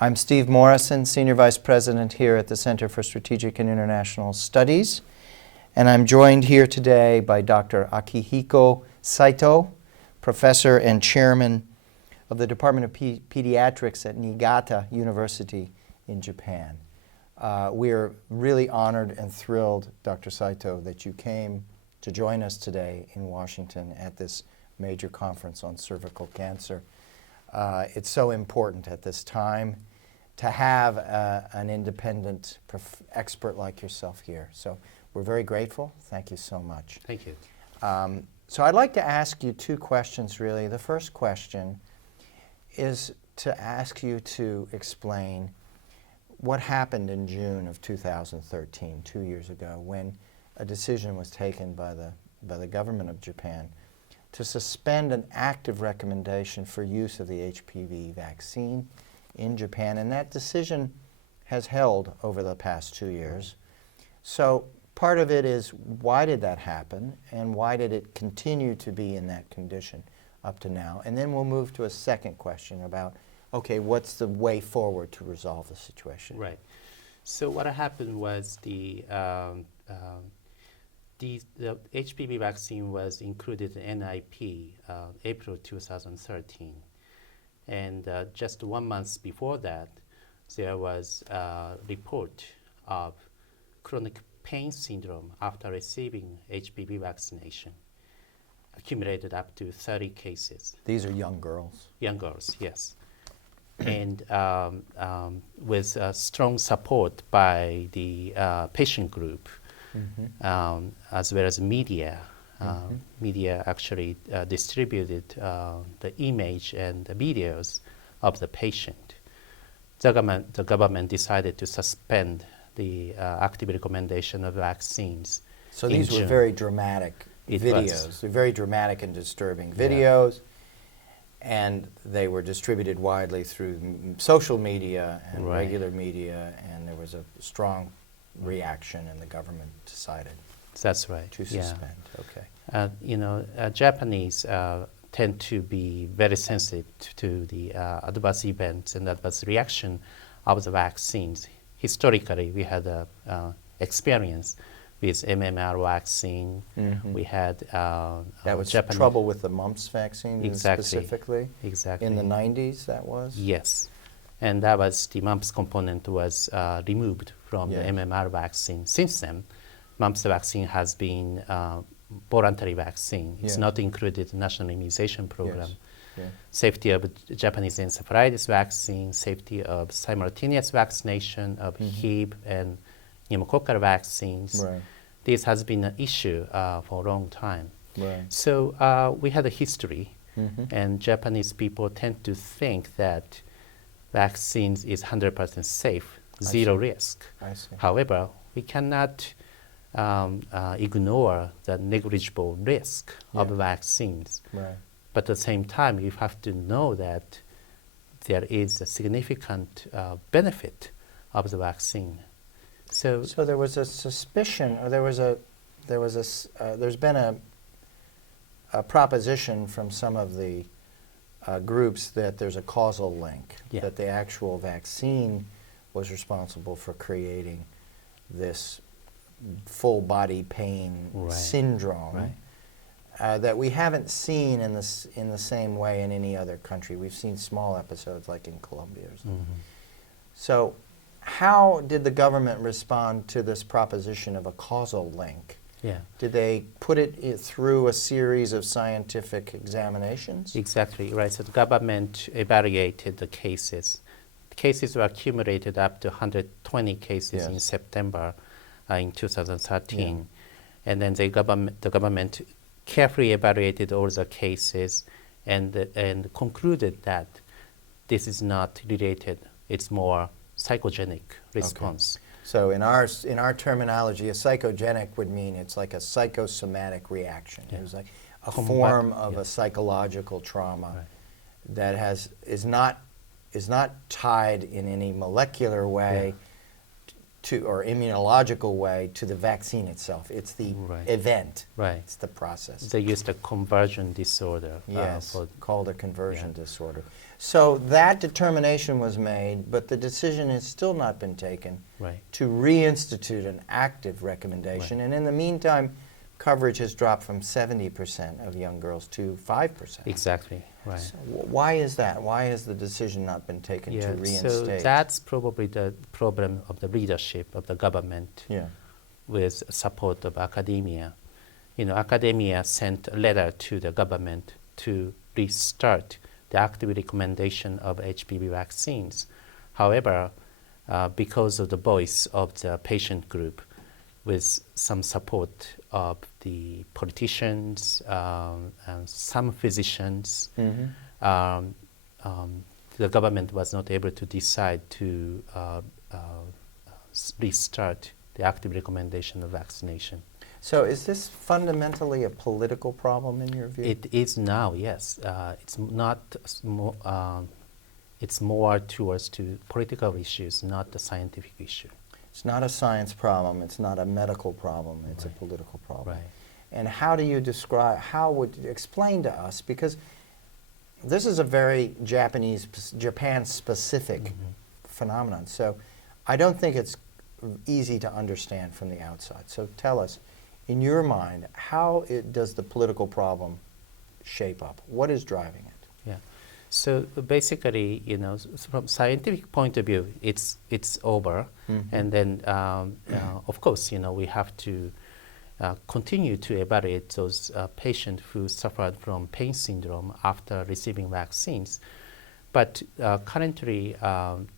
I'm Steve Morrison, Senior Vice President here at the Center for Strategic and International Studies, and I'm joined here today by Dr. Akihiko Saito, Professor and Chairman of the Department of Pediatrics at Niigata University in Japan. We're really honored and thrilled, Dr. Saito, that you came to join us today in Washington at this major conference on cervical cancer. It's so important at this time to have an independent expert like yourself here. So we're very grateful. Thank you so much. Thank you. So I'd like to ask you two questions, really. The first question is to ask you to explain what happened in June of 2013, 2 years ago, when a decision was taken by the government of Japan to suspend an active recommendation for use of the HPV vaccine in Japan, and that decision has held over the past 2 years. So part of it is, why did that happen, and why did it continue to be in that condition up to now? And then we'll move to a second question about, okay, what's the way forward to resolve the situation? Right. So what happened was the HPV vaccine was included in NIP April 2013. And just 1 month before that, there was a report of chronic pain syndrome after receiving HPV vaccination, accumulated up to 30 cases. These are young girls? Young girls, yes. And with strong support by the patient group, as well as media. Media actually distributed the image and the videos of the patient. The government decided to suspend the active recommendation of vaccines. So these were very dramatic videos, very dramatic and disturbing videos, and they were distributed widely through social media and regular media, and there was a strong reaction, and the government decided. That's right. To suspend. Okay. Japanese tend to be very sensitive to the adverse events and adverse reaction of the vaccines. Historically, we had experience with MMR vaccine. We had that was Japanese trouble with the mumps vaccine specifically. Exactly. In the 90s, that was. Yes, and that was the mumps component was removed from the MMR vaccine. Since then, mumps vaccine has been voluntary vaccine. It's not included in the National Immunization Program. Safety of Japanese encephalitis vaccine, safety of simultaneous vaccination of HIV and pneumococcal vaccines. This has been an issue for a long time. So we had a history, and Japanese people tend to think that vaccines is 100% safe, zero risk. However, we cannot ignore the negligible risk of vaccines. But at the same time, you have to know that there is a significant benefit of the vaccine. So there was a suspicion, or there's been a proposition from some of the groups that there's a causal link, that the actual vaccine was responsible for creating this full body pain syndrome that we haven't seen in the same way in any other country. We've seen small episodes like in Colombia or something. So how did the government respond to this proposition of a causal link? Did they put it through a series of scientific examinations? Exactly, right. So the government evaluated the cases. The cases were accumulated up to 120 cases in September in 2013. And then the government carefully evaluated all the cases and concluded that this is not related, it's more psychogenic response. So in our terminology, a psychogenic would mean it's like a psychosomatic reaction. It was like a form of a psychological trauma that is not tied in any molecular way or immunological way to the vaccine itself. It's the Right. event. Right. It's the process. They used a conversion disorder. Yes, For called a conversion disorder. So that determination was made, but the decision has still not been taken right. to reinstitute an active recommendation. Right. And in the meantime, coverage has dropped from 70% of young girls to 5%. Exactly. Right. So why is that? Why has the decision not been taken to reinstate? So that's probably the problem of the leadership of the government with support of academia. Academia sent a letter to the government to restart the active recommendation of HPV vaccines. However, because of the voice of the patient group, with some support of the politicians and some physicians, the government was not able to decide to restart the active recommendation of vaccination. So is this fundamentally a political problem in your view? It is now, yes. It's not. It's more towards to political issues, not the scientific issue. It's not a science problem. It's not a medical problem. It's a political problem. Right. And how do you describe? How would you explain to us? Because this is a very Japan-specific phenomenon. So I don't think it's easy to understand from the outside. So tell us, in your mind, how does the political problem shape up? What is driving it? Yeah. So basically, from scientific point of view, it's over, and then of course, we have to continue to evaluate those patients who suffered from pain syndrome after receiving vaccines. But currently,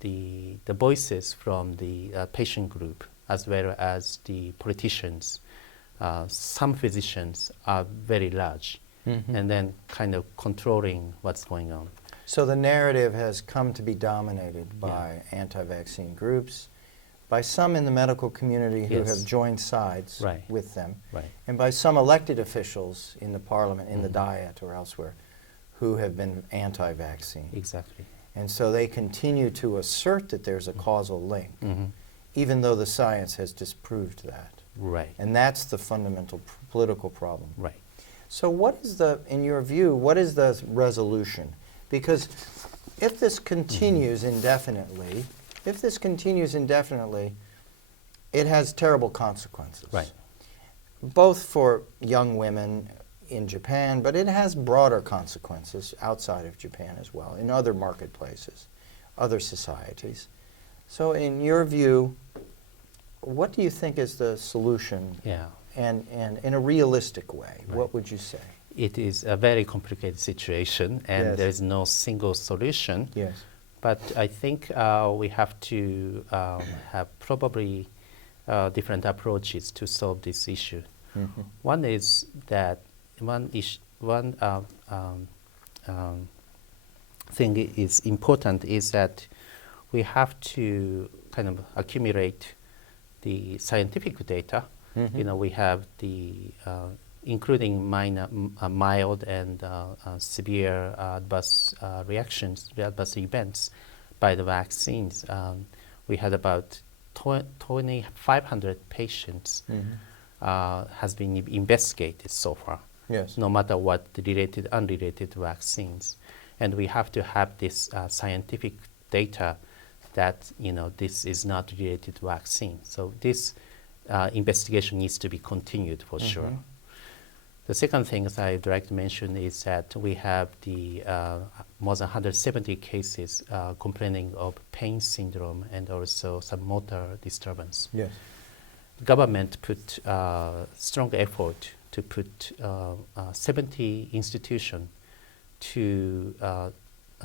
the voices from the patient group, as well as the politicians, some physicians are very large, and then kind of controlling what's going on. So the narrative has come to be dominated by anti-vaccine groups, by some in the medical community who have joined sides with them, and by some elected officials in the parliament, in the Diet or elsewhere, who have been anti-vaccine. Exactly. And so they continue to assert that there's a causal link, even though the science has disproved that. Right. And that's the fundamental political problem. Right. So what is in your view, what is the resolution? Because if this continues indefinitely, it has terrible consequences. Right. Both for young women in Japan, but it has broader consequences outside of Japan as well, in other marketplaces, other societies. So in your view, what do you think is the solution? Yeah. And in a realistic way, what would you say? It is a very complicated situation, and there is no single solution. Yes. But I think we have to have probably different approaches to solve this issue. One is that one thing is important is that we have to kind of accumulate the scientific data. We have the including mild and severe adverse reactions, adverse events by the vaccines. We had about 2,500 patients has been investigated so far. Yes. No matter what the related, unrelated vaccines, and we have to have this scientific data that this is not related to vaccine. So this investigation needs to be continued for sure. The second thing I'd like to mention is that we have the more than 170 cases complaining of pain syndrome and also some motor disturbance. Yes. The government put strong effort to put 70 institutions to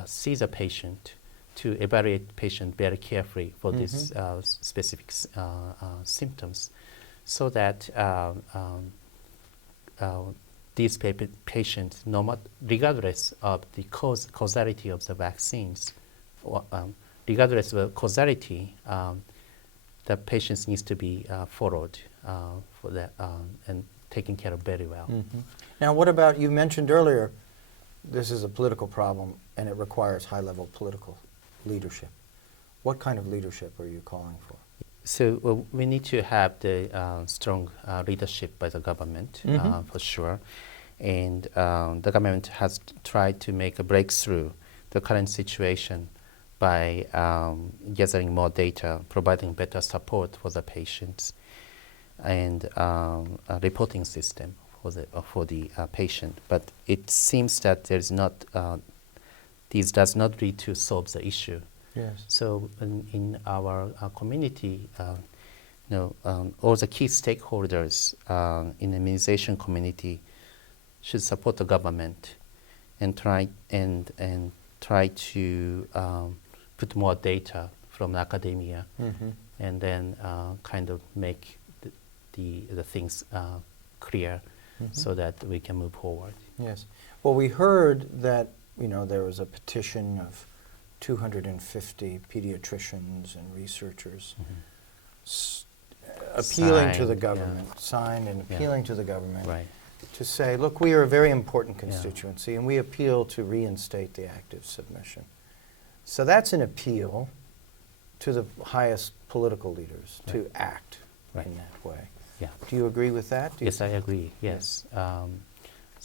see the patient, to evaluate patient very carefully for these specific symptoms, so that these patients, regardless of the causality of the vaccines, regardless of the causality, the patients needs to be followed for that and taken care of very well. Now, what about, you mentioned earlier, this is a political problem and it requires high-level political leadership. What kind of leadership are you calling for? So we need to have the strong leadership by the government, for sure. And the government has tried to make a breakthrough the current situation by gathering more data, providing better support for the patients, and a reporting system for the patient. But it seems that there's not this does not lead to solve the issue. Yes. So in our community, all the key stakeholders in the immunization community should support the government and try to put more data from academia, and then kind of make the things clear, so that we can move forward. Yes. Well, we heard that there was a petition of 250 pediatricians and researchers appealing to the government, signed and appealing to the government, Right. to say, look, we are a very important constituency, and we appeal to reinstate the active submission. So that's an appeal to the highest political leaders to act in that way. Yeah. Do you agree with that? Yes, I agree. Yes.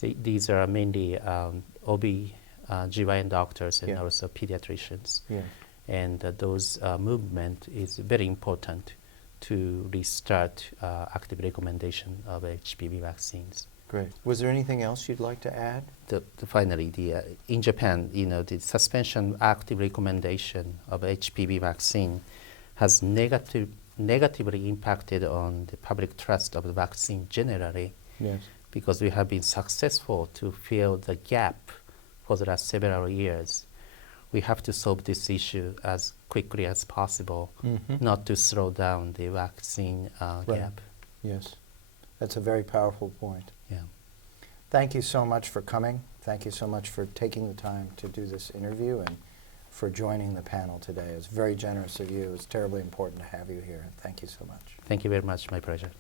These are mainly OB/GYN doctors and also pediatricians. Yeah. And those movement is very important to restart active recommendation of HPV vaccines. Great. Was there anything else you'd like to add? Finally, in Japan, the suspension active recommendation of HPV vaccine has negatively impacted on the public trust of the vaccine generally. Yes. Because we have been successful to fill the gap for the last several years. We have to solve this issue as quickly as possible, not to slow down the vaccine gap. Yes. That's a very powerful point. Yeah. Thank you so much for coming. Thank you so much for taking the time to do this interview and for joining the panel today. It's very generous of you. It's terribly important to have you here. Thank you so much. Thank you very much. My pleasure.